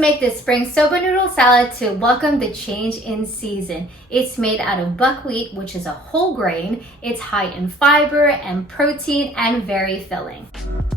make this spring soba noodle salad to welcome the change in season. It's made out of buckwheat, which is a whole grain. It's high in fiber and protein and very filling.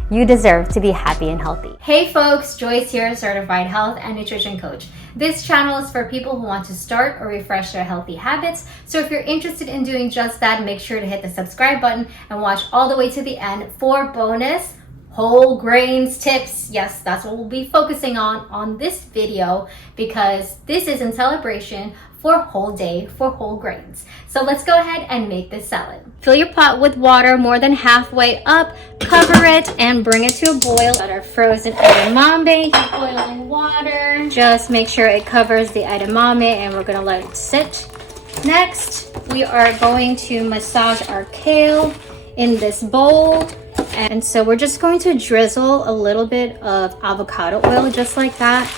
You deserve to be happy and healthy. Hey folks, Joyce here, certified health and nutrition coach. This channel is for people who want to start or refresh their healthy habits. So if you're interested in doing just that, make sure to hit the subscribe button and watch all the way to the end for bonus whole grains tips. Yes, that's what we'll be focusing on this video, because this is in celebration for whole day for whole grains. So let's go ahead and make this salad. Fill your pot with water more than halfway up, cover it and bring it to a boil. Got our frozen edamame, keep boiling water. Just make sure it covers the edamame and we're gonna let it sit. Next, we are going to massage our kale in this bowl. And so we're just going to drizzle a little bit of avocado oil just like that.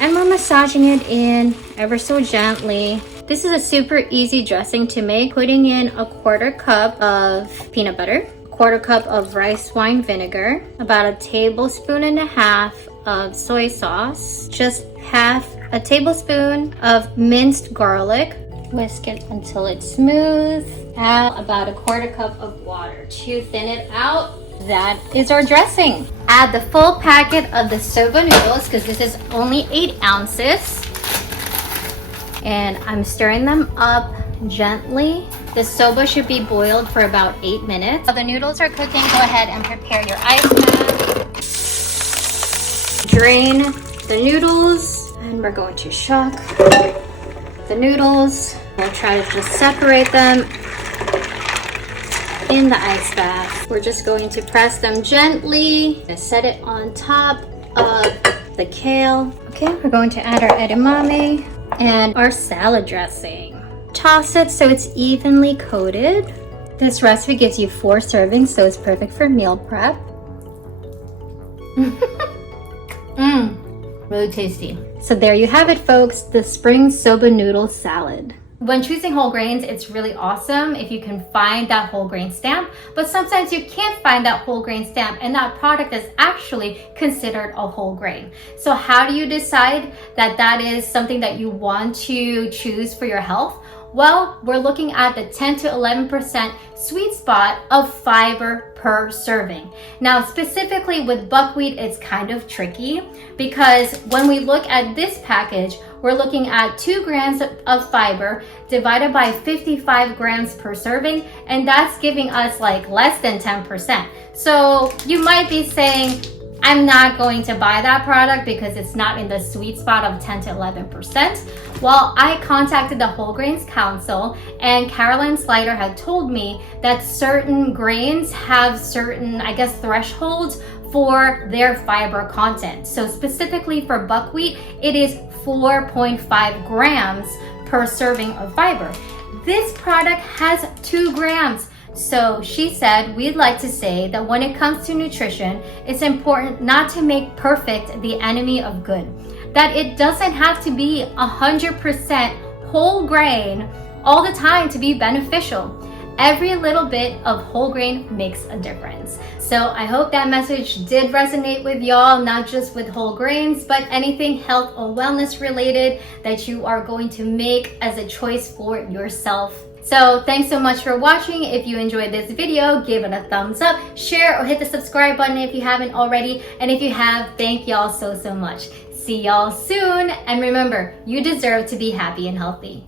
And we're massaging it in ever so gently. This is a super easy dressing to make. Putting in a 1/4 cup of peanut butter, 1/4 cup of rice wine vinegar, about 1.5 tablespoons of soy sauce, just 1/2 tablespoon of minced garlic. Whisk it until it's smooth. Add about 1/4 cup of water to thin it out. That is our dressing. Add the full packet of the soba noodles, because this is only 8 ounces. And I'm stirring them up gently. The soba should be boiled for about 8 minutes. While the noodles are cooking, go ahead and prepare your ice pack. Drain the noodles, and we're going to shock the noodles. I'll try to just separate them in the ice bath. We're just going to press them gently and set it on top of the kale. Okay, we're going to add our edamame and our salad dressing. Toss it so it's evenly coated. This recipe gives you 4 servings, so it's perfect for meal prep. Really tasty. So there you have it, folks, the spring soba noodle salad. When choosing whole grains, it's really awesome if you can find that whole grain stamp, but sometimes you can't find that whole grain stamp and that product is actually considered a whole grain. So how do you decide that that is something that you want to choose for your health? Well, we're looking at the 10 to 11% sweet spot of fiber per serving. Now, specifically with buckwheat, it's kind of tricky because when we look at this package, we're looking at 2 grams of fiber divided by 55 grams per serving, and that's giving us like less than 10%. So you might be saying, I'm not going to buy that product because it's not in the sweet spot of 10 to 11%. Well, I contacted the Whole Grains Council, and Caroline Slider had told me that certain grains have certain, I guess, thresholds for their fiber content. So specifically for buckwheat, it is 4.5 grams per serving of fiber. This product has 2 grams. So she said, we'd like to say that when it comes to nutrition, it's important not to make perfect the enemy of good. That it doesn't have to be 100% whole grain all the time to be beneficial. Every little bit of whole grain makes a difference. So I hope that message did resonate with y'all, not just with whole grains, but anything health or wellness related that you are going to make as a choice for yourself. So thanks so much for watching. If you enjoyed this video, give it a thumbs up, share, or hit the subscribe button if you haven't already. And if you have, thank y'all so much. See y'all soon. And remember, you deserve to be happy and healthy.